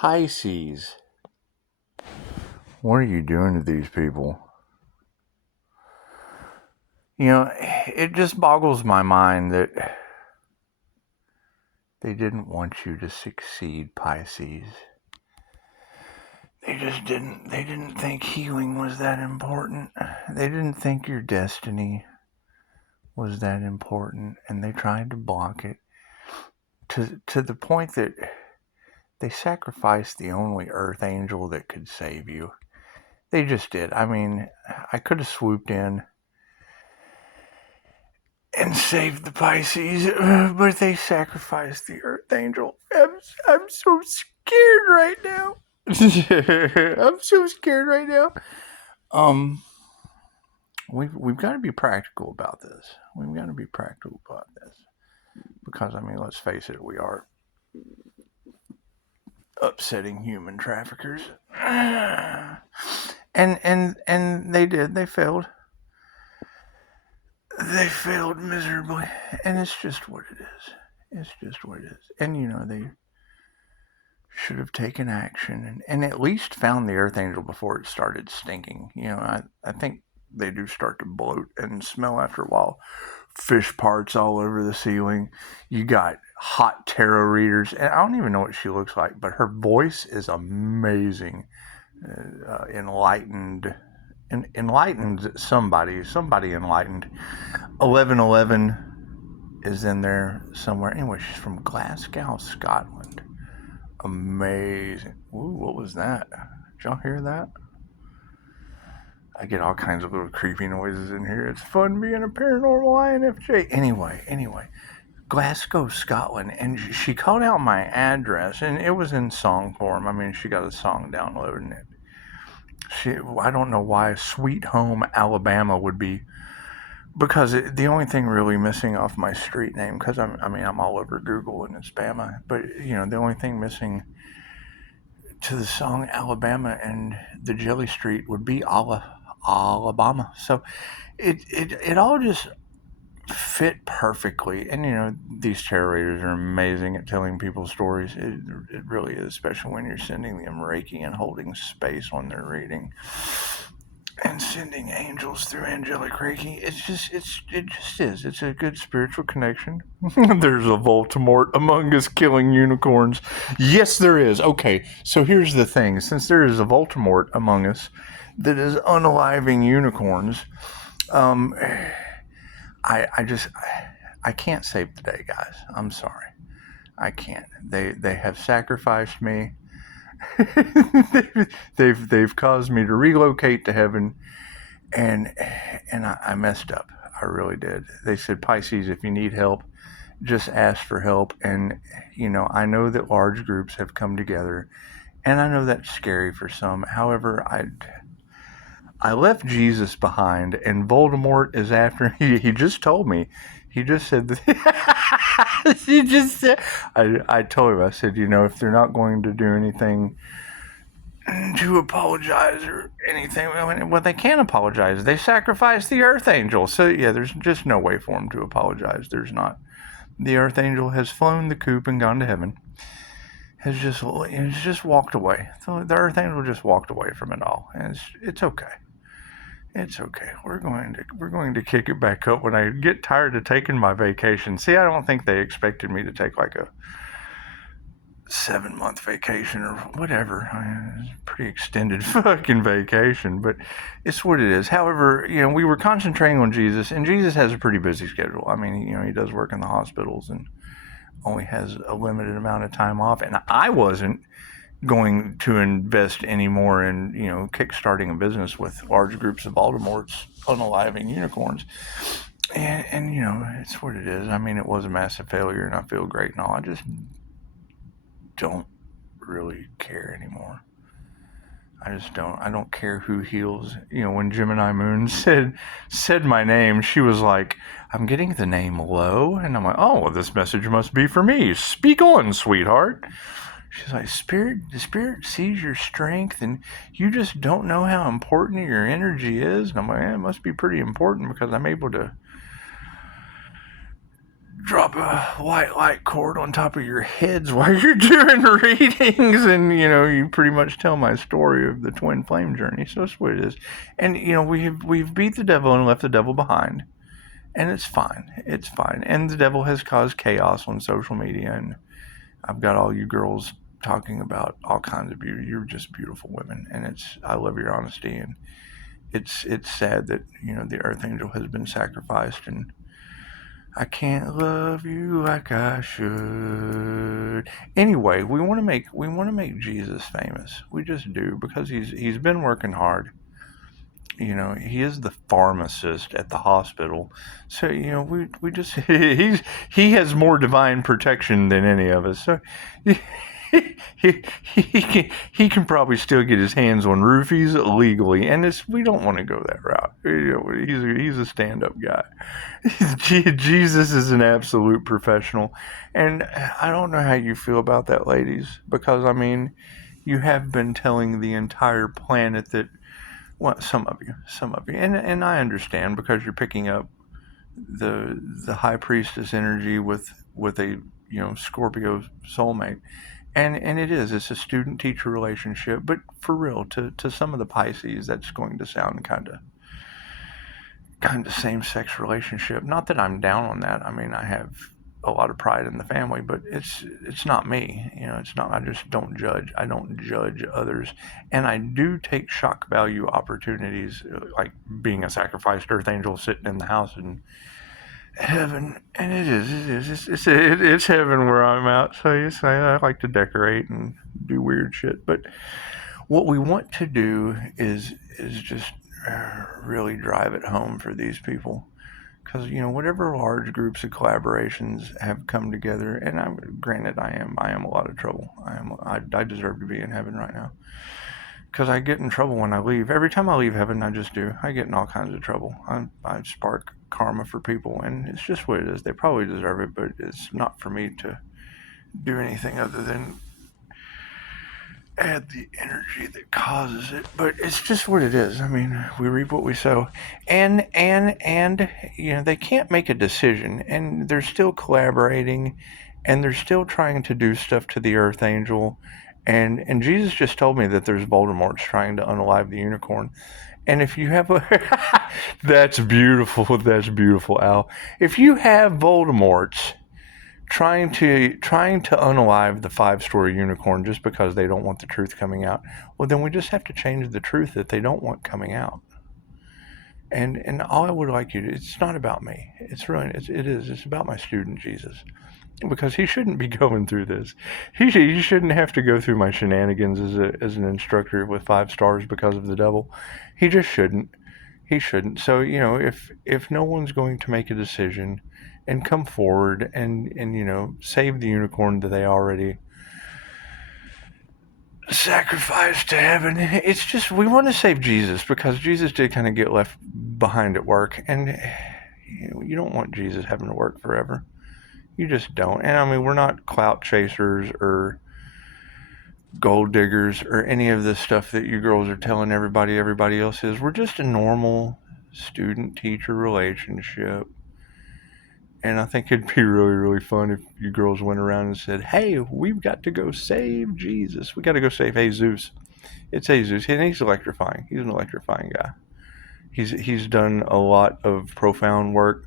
Pisces. What are you doing to these people? You know, it just boggles my mind that they didn't want you to succeed, Pisces. They didn't think healing was that important. They didn't think your destiny was that important, and they tried to block it to the point that they sacrificed the only earth angel that could save you. They just did. I mean, I could have swooped in and saved the Pisces, but they sacrificed the earth angel. I'm so scared right now. I'm so scared right now. We've got to be practical about this. We've got to be practical about this because, I mean, let's face it, we are upsetting human traffickers, and they did. They failed. They failed miserably, and it's just what it is. It's just what it is. And you know, they should have taken action and at least found the earth angel before it started stinking. You know, I think they do start to bloat and smell after a while. Fish parts all over the ceiling. You got hot tarot readers, and I don't even know what she looks like, but her voice is amazing. Enlightened somebody enlightened. 1111 is in there somewhere. Anyway, she's from Glasgow, Scotland. Amazing. Ooh, what was that? Did y'all hear that? I get all kinds of little creepy noises in here. It's fun being a paranormal INFJ. Anyway, Glasgow, Scotland, and she called out my address, and it was in song form. I mean, she got a song downloaded, and I don't know why Sweet Home, Alabama would be, because the only thing really missing off my street name, because I'm all over Google and it's Bama, but you know, the only thing missing to the song Alabama and the Jelly Street would be Alabama. So it all just fit perfectly. And you know, these tarot readers are amazing at telling people stories. It really is, especially when you're sending them Reiki and holding space when they're reading and sending angels through angelic Reiki. It just is. It's a good spiritual connection. There's a Voldemort among us killing unicorns. Yes, there is. Okay, so here's the thing. Since there is a Voldemort among us that is unaliving unicorns, I can't save the day, guys. I'm sorry. I can't. They have sacrificed me. they've caused me to relocate to heaven, and I messed up. I really did. They said, Pisces, if you need help, just ask for help. And you know, I know that large groups have come together, and I know that's scary for some. However, I left Jesus behind, and Voldemort is after me. He just told me. He just said that. He just said. I told him. I said, you know, if they're not going to do anything to apologize or anything, well, they can't apologize. They sacrificed the Earth Angel. So yeah, there's just no way for them to apologize. There's not. The Earth Angel has flown the coop and gone to heaven. Has just walked away. So the Earth Angel just walked away from it all, and it's okay. It's okay. We're going to kick it back up when I get tired of taking my vacation. See, I don't think they expected me to take like a 7-month vacation or whatever. It's a pretty extended fucking vacation, but it's what it is. However, you know, we were concentrating on Jesus, and Jesus has a pretty busy schedule. I mean, you know, he does work in the hospitals and only has a limited amount of time off, and I wasn't going to invest any more in, you know, kickstarting a business with large groups of Voldemorts unaliving unicorns. And you know, it's what it is. I mean, it was a massive failure, and I feel great and all. I just don't really care anymore. I just don't. I don't care who heals. You know, when Gemini Moon said my name, she was like, I'm getting the name low. And I'm like, oh, well, this message must be for me. Speak on, sweetheart. She's like, the spirit sees your strength, and you just don't know how important your energy is. And I'm like, it must be pretty important because I'm able to drop a white light cord on top of your heads while you're doing readings, and you pretty much tell my story of the twin flame journey. So that's what it is. And we've beat the devil and left the devil behind, and it's fine. It's fine. And the devil has caused chaos on social media, and I've got all you girls talking about all kinds of beauty. You're just beautiful women, and I love your honesty, and it's sad that the earth angel has been sacrificed, and I can't love you like I should. Anyway, we want to make Jesus famous. We just do, because he's been working hard. He is the pharmacist at the hospital. So, we just he has more divine protection than any of us. So he can probably still get his hands on roofies legally, and we don't want to go that route. He's a stand-up guy. Jesus is an absolute professional, and I don't know how you feel about that, ladies, because you have been telling the entire planet that. Well, some of you, and I understand, because you're picking up the high priestess energy with a Scorpio soulmate, and it's a student teacher relationship, but for real, to some of the Pisces, that's going to sound kind of same sex relationship. Not that I'm down on that. I have a lot of pride in the family, but it's not me. It's not. I just don't judge. I don't judge others, and I do take shock value opportunities, like being a sacrificed earth angel sitting in the house in heaven, and it's heaven where I'm at. So you say I like to decorate and do weird shit, but what we want to do is just really drive it home for these people, because whatever large groups of collaborations have come together, and granted, I am a lot of trouble. I deserve to be in heaven right now, because I get in trouble when I leave. Every time I leave heaven, I just do. I get in all kinds of trouble. I spark karma for people, and it's just what it is. They probably deserve it, but it's not for me to do anything other than add the energy that causes it. But it's just what it is. We reap what we sow, and they can't make a decision, and they're still collaborating, and they're still trying to do stuff to the earth angel, and Jesus just told me that there's Voldemorts trying to unalive the unicorn. And if you have that's beautiful, Al. If you have Voldemorts trying to unalive the 5-story unicorn just because they don't want the truth coming out, well, then we just have to change the truth that they don't want coming out. And all I would like you to, it's not about me. It's about my student Jesus, because he shouldn't be going through this. He shouldn't have to go through my shenanigans as an instructor with 5 stars because of the devil. He just shouldn't. He shouldn't. So if no one's going to make a decision and come forward and save the unicorn that they already sacrificed to heaven, it's just, we want to save Jesus, because Jesus did kind of get left behind at work, and you don't want Jesus having to work forever. You just don't. And we're not clout chasers or gold diggers or any of the stuff that you girls are telling everybody else is. We're just a normal student-teacher relationship. And I think it'd be really, really fun if you girls went around and said, hey, we've got to go save Jesus. We got to go save Jesus. It's Jesus, and he's electrifying. He's an electrifying guy. He's done a lot of profound work,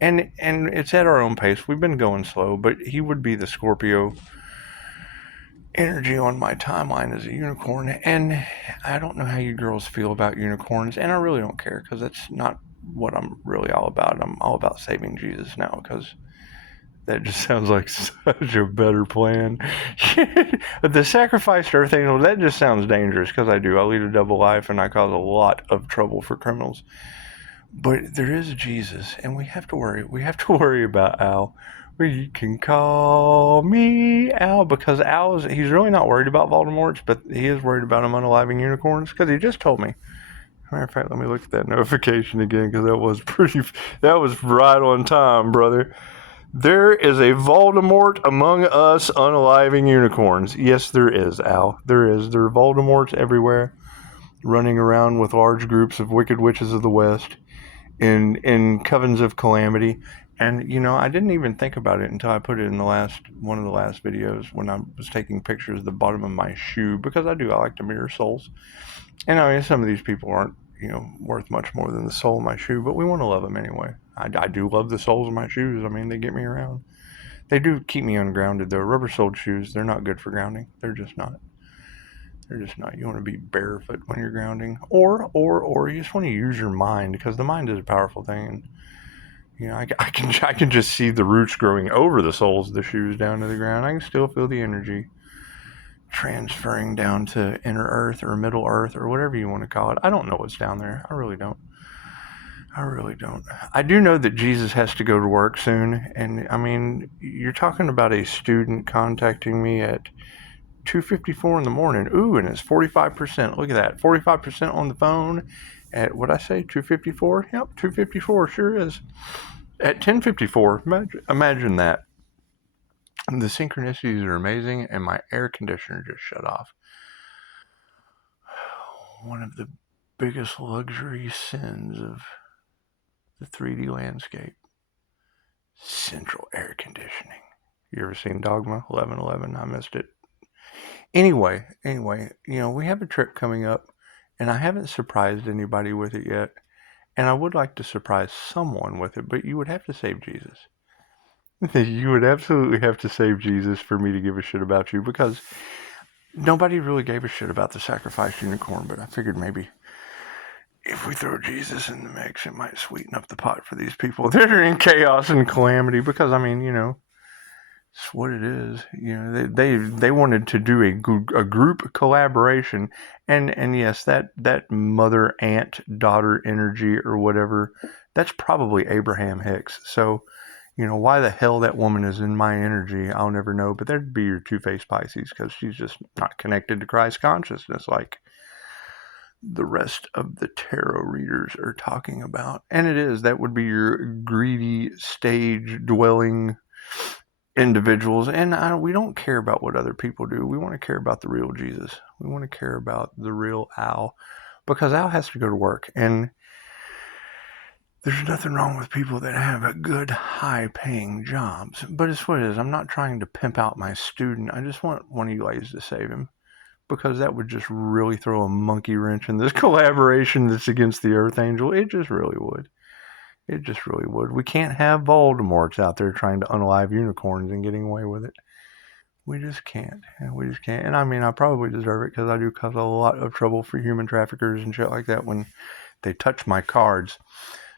and it's at our own pace. We've been going slow, but he would be the Scorpio energy on my timeline as a unicorn. And I don't know how you girls feel about unicorns, and I really don't care, because that's not what I'm really all about. I'm all about saving Jesus now, because that just sounds like such a better plan. The sacrificed earth angel, that just sounds dangerous, because I lead a double life, and I cause a lot of trouble for criminals. But there is Jesus, and we have to worry about Al. You can call me Al, because he's really not worried about Voldemorts, but he is worried about him unaliving unicorns, because he just told me. Matter of fact, let me look at that notification again, because that was right on time, brother. There is a Voldemort among us unaliving unicorns. Yes, there is, Al. There is. There are Voldemorts everywhere, running around with large groups of wicked witches of the West in covens of calamity. And I didn't even think about it until I put it in one of the last videos when I was taking pictures of the bottom of my shoe, because I like to mirror souls. And I mean, some of these people aren't, worth much more than the sole of my shoe, but we want to love them anyway. I do love the soles of my shoes. I mean, they get me around. They do keep me ungrounded though. Rubber-soled shoes, they're not good for grounding. They're just not. They're just not. You want to be barefoot when you're grounding, or you just want to use your mind, because the mind is a powerful thing. And I can just see the roots growing over the soles of the shoes down to the ground. I can still feel the energy transferring down to inner earth or middle earth or whatever you want to call it. I don't know what's down there. I really don't. I do know that Jesus has to go to work soon. And I mean, you're talking about a student contacting me at 2:54 in the morning. Ooh, and it's 45%. Look at that. 45% on the phone at, what I say, 2:54? Yep, 2:54 sure is. At 10:54, imagine that. The synchronicities are amazing, and my air conditioner just shut off. One of the biggest luxury sins of the 3D landscape. Central air conditioning. You ever seen Dogma 11:11? I missed it. Anyway, we have a trip coming up, and I haven't surprised anybody with it yet. And I would like to surprise someone with it, but you would have to save Jesus. You would absolutely have to save Jesus for me to give a shit about you, because nobody really gave a shit about the sacrificed unicorn, but I figured maybe if we throw Jesus in the mix, it might sweeten up the pot for these people that are in chaos and calamity, because, I mean, it's what it is. They wanted to do a group collaboration, and yes, that mother aunt daughter energy or whatever, that's probably Abraham Hicks. So, why the hell that woman is in my energy, I'll never know. But there'd be your two-faced Pisces, because she's just not connected to Christ consciousness like the rest of the tarot readers are talking about. And that would be your greedy stage dwelling individuals. And we don't care about what other people do. We want to care about the real Jesus. We want to care about the real Al, because Al has to go to work. And there's nothing wrong with people that have good, high-paying jobs. But it's what it is. I'm not trying to pimp out my student. I just want one of you ladies to save him, because that would just really throw a monkey wrench in this collaboration that's against the Earth Angel. It just really would. It just really would. We can't have Voldemorts out there trying to unalive unicorns and getting away with it. We just can't. We just can't. And I mean, I probably deserve it, because I do cause a lot of trouble for human traffickers and shit like that when they touch my cards.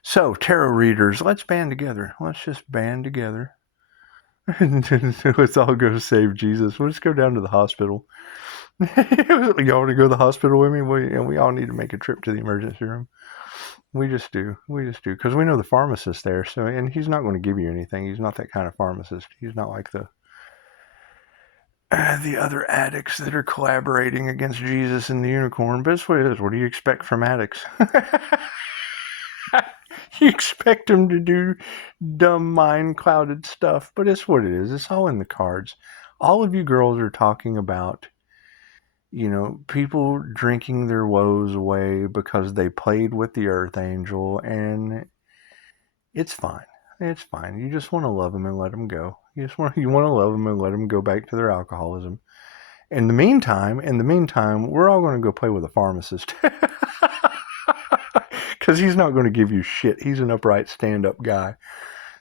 So, tarot readers, let's band together. Let's just band together. Let's all go save Jesus. Let's go down to the hospital. Y'all want to go to the hospital with me? We all need to make a trip to the emergency room. We just do, because we know the pharmacist there. So, and he's not going to give you anything. He's not that kind of pharmacist. He's not like the other addicts that are collaborating against Jesus and the unicorn. But it's what it is. What do you expect from addicts? You expect them to do dumb, mind-clouded stuff, but it's what it is. It's all in the cards. All of you girls are talking about, people drinking their woes away because they played with the Earth Angel, and it's fine. It's fine. You just want to love them and let them go. You want to love them and let them go back to their alcoholism. In the meantime, we're all going to go play with a pharmacist. Because he's not going to give you shit. He's an upright, stand-up guy.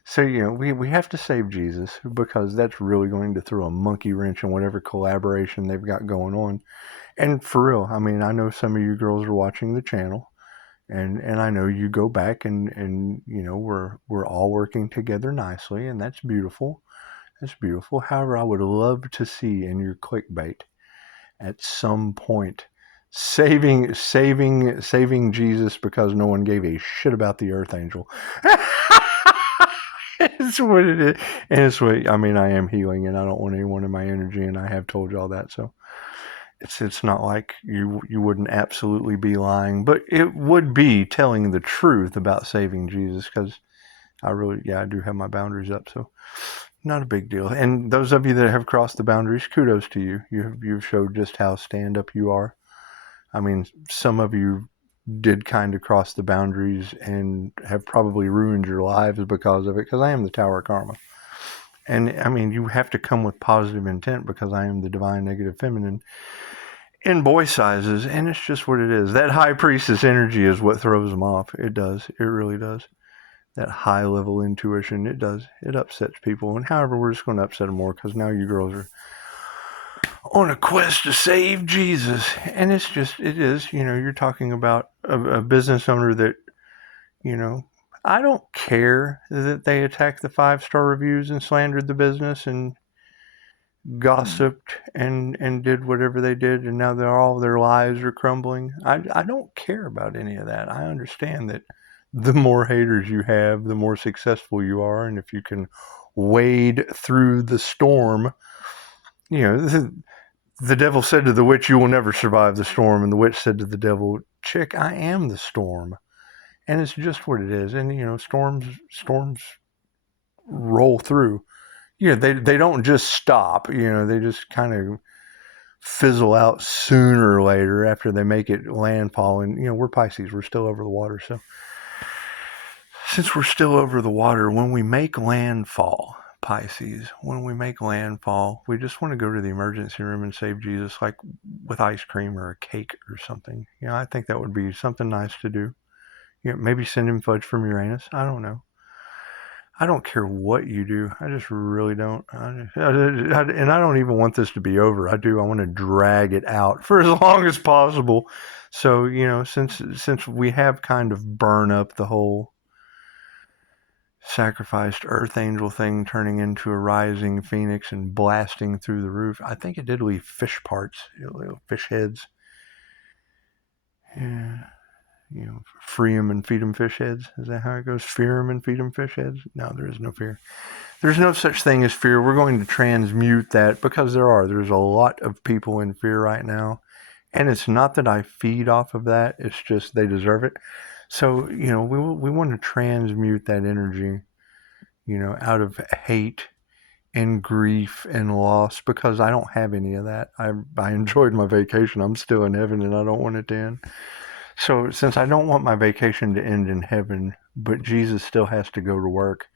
So, we have to save Jesus, because that's really going to throw a monkey wrench in whatever collaboration they've got going on. And for real, I mean, I know some of you girls are watching the channel, and I know you go back and we're all working together nicely, and that's beautiful. That's beautiful. However, I would love to see in your clickbait at some point saving Jesus because no one gave a shit about the Earth Angel. It's what it is. And it's what, I mean, I am healing, and I don't want anyone in my energy, and I have told y'all that. So it's not like you wouldn't absolutely be lying, but it would be telling the truth about saving Jesus, because I do have my boundaries up. So not a big deal. And those of you that have crossed the boundaries, kudos to you. You've showed just how stand-up you are. I mean, some of you did kind of cross the boundaries and have probably ruined your lives because of it, because I am the Tower of Karma. And I mean, you have to come with positive intent because I am the divine negative feminine in boy sizes, and it's just what it is. That high priestess energy is what throws them off. It does. It really does. That high level intuition, it does. It upsets people. And however, we're just going to upset them more because now you girls are on a quest to save Jesus. And it's just, it is, you're talking about a business owner that, I don't care that they attacked the 5-star reviews and slandered the business and gossiped and did whatever they did, and now all their lives are crumbling. I don't care about any of that. I understand that the more haters you have, the more successful you are, and if you can wade through the storm, the devil said to the witch, "You will never survive the storm," and the witch said to the devil, "Chick, I am the storm." And it's just what it is. And storms roll through. They don't just stop. They just kind of fizzle out sooner or later after they make it landfall. And we're Pisces, we're still over the water. So since we're still over the water, when we make landfall, Pisces, when we make landfall, we just want to go to the emergency room and save Jesus, like with ice cream or a cake or something. I think that would be something nice to do. Maybe send him fudge from Uranus. I don't know. I don't care what you do. I just really don't. And I don't even want this to be over. I want to drag it out for as long as possible. So, since we have kind of burn up the whole sacrificed earth angel thing turning into a rising phoenix and blasting through the roof, I think it did leave fish parts, fish heads. Yeah. Free them and feed them fish heads. Is that how it goes? Fear them and feed them fish heads? No, there is no fear. There's no such thing as fear. We're going to transmute that because there's a lot of people in fear right now. And it's not that I feed off of that. It's just they deserve it. So, we want to transmute that energy, out of hate and grief and loss, because I don't have any of that. I enjoyed my vacation. I'm still in heaven and I don't want it to end. So since I don't want my vacation to end in heaven, but Jesus still has to go to work,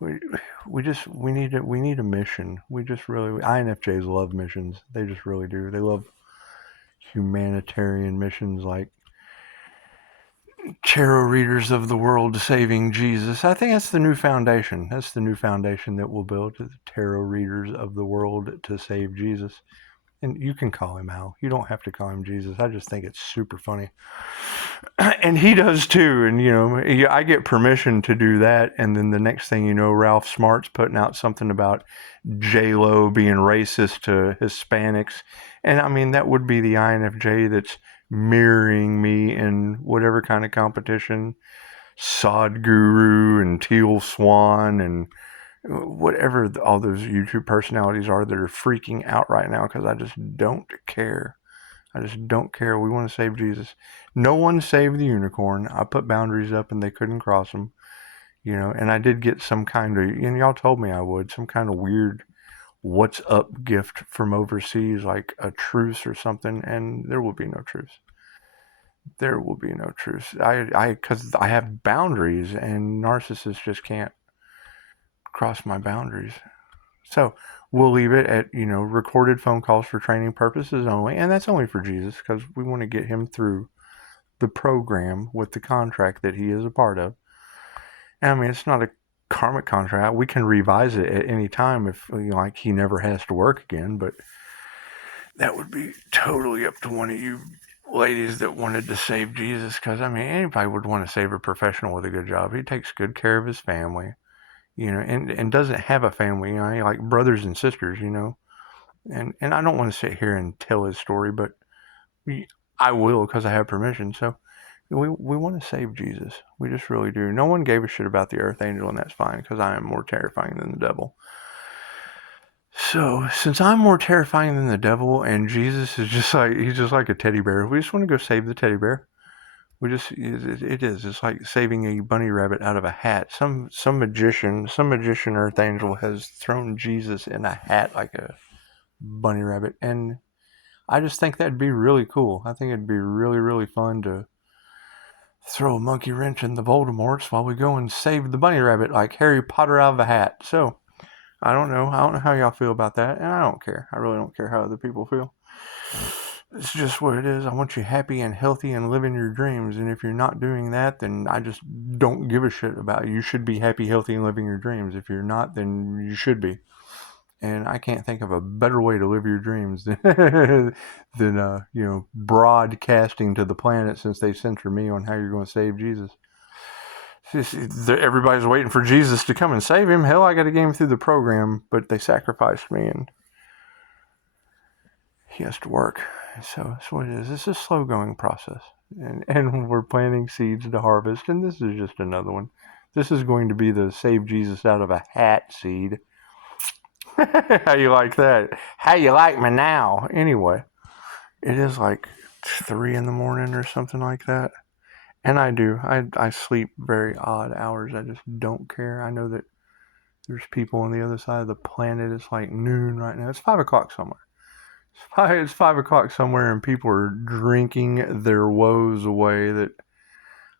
we need a mission. INFJs love missions. They just really do. They love humanitarian missions like tarot readers of the world saving Jesus. I think that's the new foundation. That's the new foundation that we'll build, the tarot readers of the world to save Jesus. And you can call him Al. You don't have to call him Jesus. I just think it's super funny. And he does too. And, I get permission to do that. And then the next thing you know, Ralph Smart's putting out something about J-Lo being racist to Hispanics. And I mean, that would be the INFJ that's mirroring me in whatever kind of competition. Sod Guru and Teal Swan and whatever all those YouTube personalities are that are freaking out right now, because I just don't care. I just don't care. We want to save Jesus. No one saved the unicorn. I put boundaries up and they couldn't cross them. And I did get some kind of, and y'all told me I would, some kind of weird what's up gift from overseas, like a truce or something, and there will be no truce. There will be no truce. Because I have boundaries, and narcissists just can't cross my boundaries. So we'll leave it at, recorded phone calls for training purposes only. And that's only for Jesus, because we want to get him through the program with the contract that he is a part of. And I mean, it's not a karmic contract. We can revise it at any time if, like, he never has to work again. But that would be totally up to one of you ladies that wanted to save Jesus. Because, I mean, anybody would want to save a professional with a good job. He takes good care of his family. And doesn't have a family, like brothers and sisters, and I don't want to sit here and tell his story, but I will, because I have permission. So we want to save Jesus. We just really do. No one gave a shit about the earth angel, and that's fine, because I am more terrifying than the devil. So since I'm more terrifying than the devil, and Jesus is he's just like a teddy bear, we just want to go save the teddy bear. It's like saving a bunny rabbit out of a hat. Some magician earth angel has thrown Jesus in a hat like a bunny rabbit. And I just think that'd be really cool. I think it'd be really, really fun to throw a monkey wrench in the Voldemorts while we go and save the bunny rabbit like Harry Potter out of a hat. So, I don't know how y'all feel about that, and I don't care. I really don't care how other people feel. It's just what it is. I want you happy and healthy and living your dreams, and if you're not doing that, then I just don't give a shit about you. You should be happy, healthy, and living your dreams. If you're not, then you should be. And I can't think of a better way to live your dreams than, broadcasting to the planet since they censor me on how you're going to save Jesus. Everybody's waiting for Jesus to come and save him. Hell, I got to get him through the program, but they sacrificed me, and he has to work. So that's what it is. It's a slow-going process, and we're planting seeds to harvest, and this is just another one. This is going to be the save Jesus out of a hat seed. How you like that? How you like me now? Anyway, it is like 3 a.m. or something like that. And I sleep very odd hours. I just don't care. I know that there's people on the other side of the planet. It's like noon right now. It's 5 o'clock somewhere. It's 5 o'clock somewhere, and people are drinking their woes away that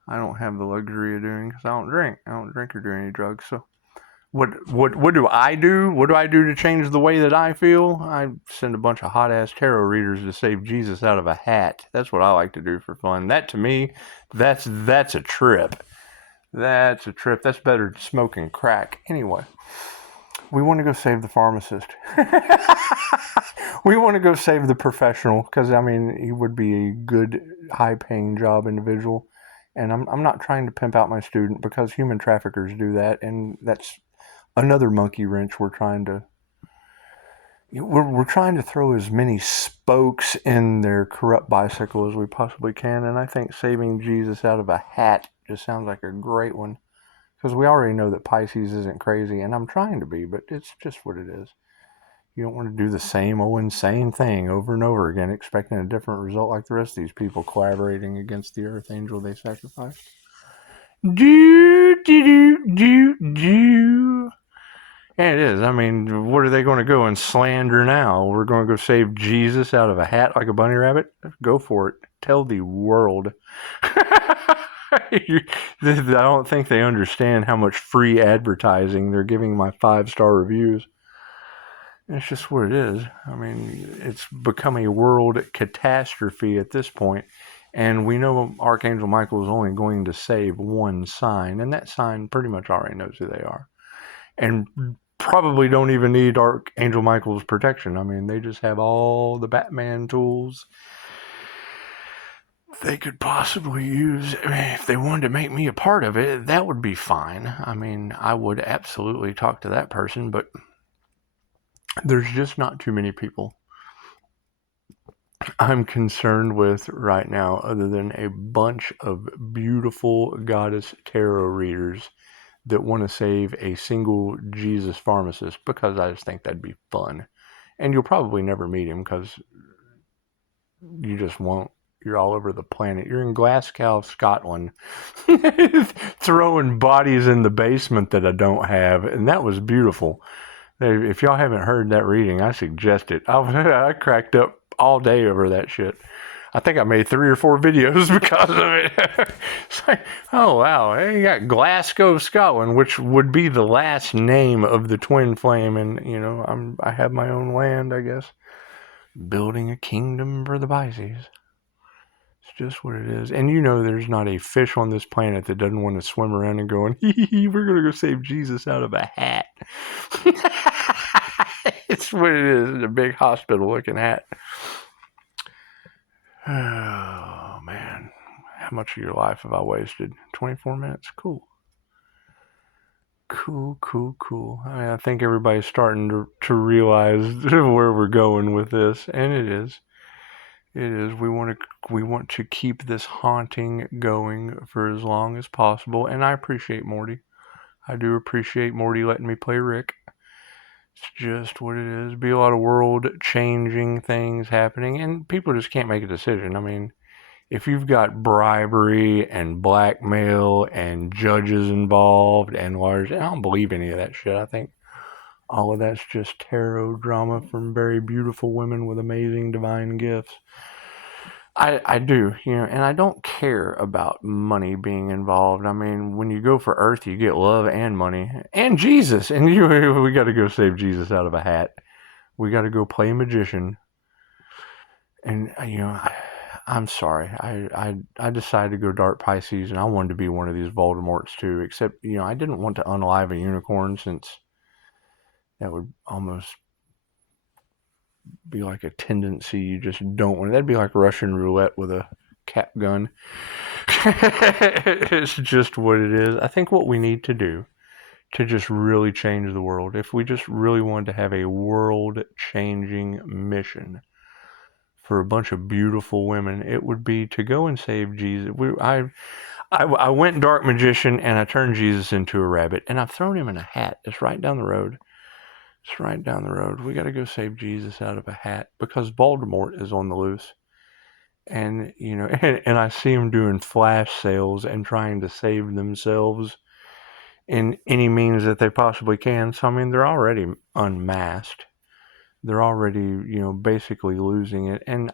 I don't have the luxury of doing because I don't drink. I don't drink or do any drugs. So what do I do? What do I do to change the way that I feel? I send a bunch of hot-ass tarot readers to save Jesus out of a hat. That's what I like to do for fun. That, to me, that's a trip. That's a trip. That's better than smoking crack. Anyway, we want to go save the pharmacist. We want to go save the professional because, I mean, he would be a good, high-paying job individual. And I'm not trying to pimp out my student because human traffickers do that, and that's another monkey wrench we're trying to throw as many spokes in their corrupt bicycle as we possibly can, and I think saving Jesus out of a hat just sounds like a great one, because we already know that Pisces isn't crazy, and I'm trying to be, but it's just what it is. You don't want to do the same old insane thing over and over again, expecting a different result like the rest of these people collaborating against the Earth Angel they sacrificed. And it is. I mean, what are they going to go and slander now? We're going to go save Jesus out of a hat like a bunny rabbit? Go for it. Tell the world. I don't think they understand how much free advertising they're giving my 5-star reviews. It's just what it is. I mean, it's become a world catastrophe at this point. And we know Archangel Michael is only going to save one sign. And that sign pretty much already knows who they are. And probably don't even need Archangel Michael's protection. I mean, they just have all the Batman tools they could possibly use. I mean, if they wanted to make me a part of it, that would be fine. I mean, I would absolutely talk to that person, but there's just not too many people I'm concerned with right now other than a bunch of beautiful goddess tarot readers that want to save a single Jesus pharmacist, because I just think that'd be fun. And you'll probably never meet him because you just won't. You're all over the planet. You're in Glasgow, Scotland, throwing bodies in the basement that I don't have. And that was beautiful. If y'all haven't heard that reading, I suggest it. I cracked up all day over that shit. I think I made 3 or 4 videos because of it. It's like, oh wow, hey, you got Glasgow, Scotland, which would be the last name of the twin flame, and you know, I have my own land, I guess, building a kingdom for the Pisces. It's just what it is, and you know, there's not a fish on this planet that doesn't want to swim around and going, we're gonna go save Jesus out of a hat. It's what it is. It's a big hospital-looking hat. Oh, man. How much of your life have I wasted? 24 minutes? Cool. Cool. I think everybody's starting to realize where we're going with this, and it is. It is. We want to keep this haunting going for as long as possible, and I appreciate Morty. I do appreciate Morty letting me play Rick. It's just what it is. Be a lot of world-changing things happening, and people just can't make a decision. I mean, if you've got bribery and blackmail and judges involved and lawyers, I don't believe any of that shit. I think all of that's just tarot drama from very beautiful women with amazing divine gifts. I do, and I don't care about money being involved. I mean, when you go for Earth, you get love and money and Jesus, and we got to go save Jesus out of a hat. We got to go play magician, and I'm sorry. I decided to go dark Pisces, and I wanted to be one of these Voldemorts too. Except I didn't want to unalive a unicorn, since that would almost be like a tendency you just don't want. That'd be like Russian roulette with a cap gun. It's just what it is. I think what we need to do to just really change the world, if we just really wanted to have a world-changing mission for a bunch of beautiful women, it would be to go and save Jesus. I went dark magician, and I turned Jesus into a rabbit, and I've thrown him in a hat. It's right down the road. It's right down the road. We got to go save Jesus out of a hat, because Voldemort is on the loose. And, and I see them doing flash sales and trying to save themselves in any means that they possibly can. So, I mean, they're already unmasked. They're already, basically losing it. And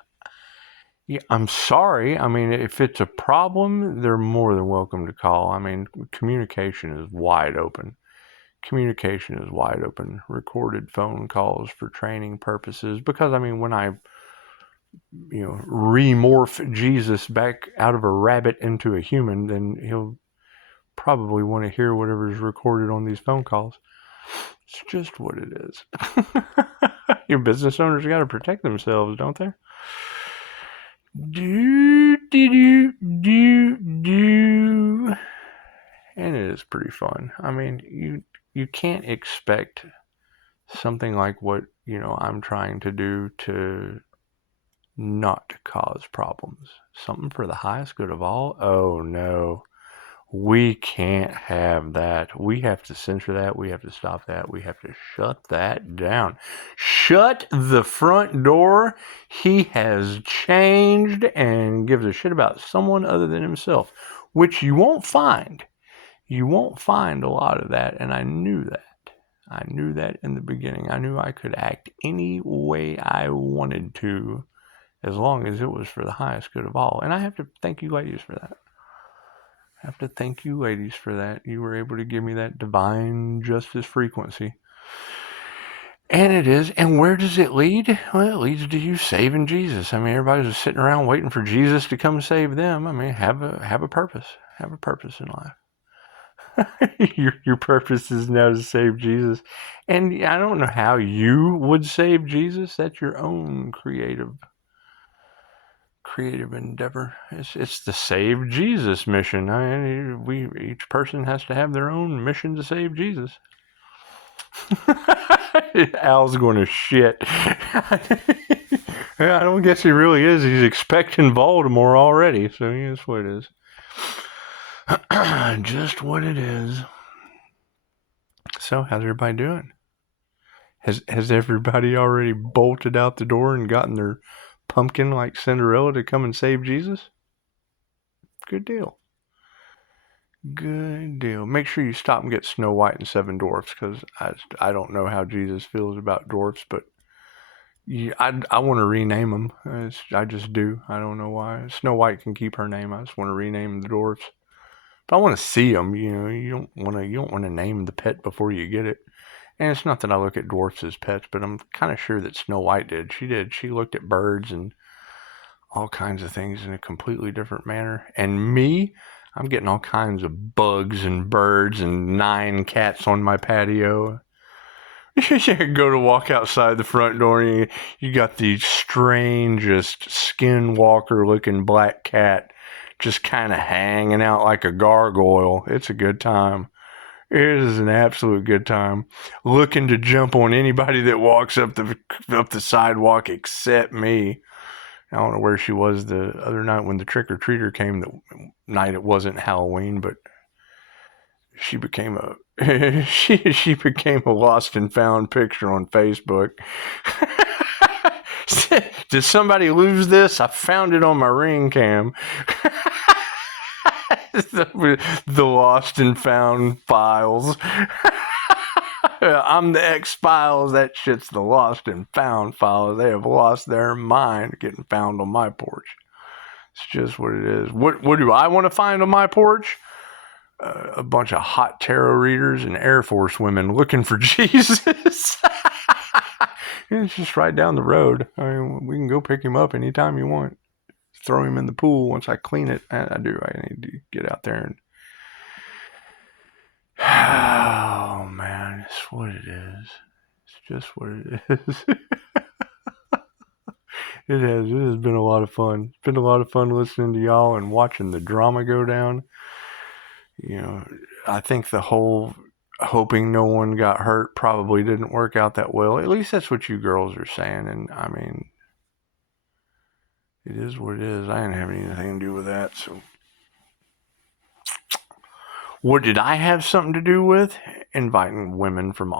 I'm sorry. I mean, if it's a problem, they're more than welcome to call. I mean, communication is wide open. Communication is wide open. Recorded phone calls for training purposes. Because, I mean, when I remorph Jesus back out of a rabbit into a human, then he'll probably want to hear whatever's recorded on these phone calls. It's just what it is. Your business owners got to protect themselves, don't they? And it is pretty fun. I mean, you can't expect something like what I'm trying to do to not cause problems. Something for the highest good of all? Oh no. We can't have that. We have to censor that. We have to stop that. We have to shut that down. Shut the front door. He has changed and gives a shit about someone other than himself, which you won't find. You won't find a lot of that, and I knew that. I knew that in the beginning. I knew I could act any way I wanted to, as long as it was for the highest good of all. And I have to thank you ladies for that. I have to thank you ladies for that. You were able to give me that divine justice frequency. And it is. And where does it lead? Well, it leads to you saving Jesus. I mean, everybody's just sitting around waiting for Jesus to come save them. I mean, have a purpose. Have a purpose in life. Your purpose is now to save Jesus. And I don't know how you would save Jesus. That's your own creative endeavor. It's the Save Jesus mission. Each person has to have their own mission to save Jesus. Al's going to shit. I don't guess he really is. He's expecting Voldemort already, so that's what it is. Just what it is. So, how's everybody doing? Has everybody already bolted out the door and gotten their pumpkin like Cinderella to come and save Jesus? Good deal. Good deal. Make sure you stop and get Snow White and Seven Dwarfs, because I don't know how Jesus feels about dwarfs, but I want to rename them. I just do. I don't know why. Snow White can keep her name. I just want to rename the dwarfs. But I want to see them. You don't want to name the pet before you get it. And it's not that I look at dwarfs as pets, but I'm kind of sure that Snow White did. She did. She looked at birds and all kinds of things in a completely different manner. And me, I'm getting all kinds of bugs and birds and 9 cats on my patio. You go to walk outside the front door, and you got the strangest skinwalker looking black cat just kind of hanging out like a gargoyle. It's a good time. It is an absolute good time. Looking to jump on anybody that walks up the sidewalk except me. I don't know where she was the other night when the trick-or-treater came. The night it wasn't Halloween, but she became a she became a lost and found picture on Facebook. Did somebody lose this? I found it on my Ring Cam. The lost and found files. I'm the X-Files. That shit's the lost and found files. They have lost their mind getting found on my porch. It's just what it is. What do I want to find on my porch? A bunch of hot tarot readers and Air Force women looking for Jesus. It's just right down the road. I mean, we can go pick him up anytime you want. Throw him in the pool once I clean it. I need to get out there and... Oh, man. It's what it is. It's just what it is. It has been a lot of fun. It's been a lot of fun listening to y'all and watching the drama go down. You know, I think the whole hoping no one got hurt probably didn't work out that well. At least that's what you girls are saying. And I mean, it is what it is. I didn't have anything to do with that. So what did I have something to do with? Inviting women from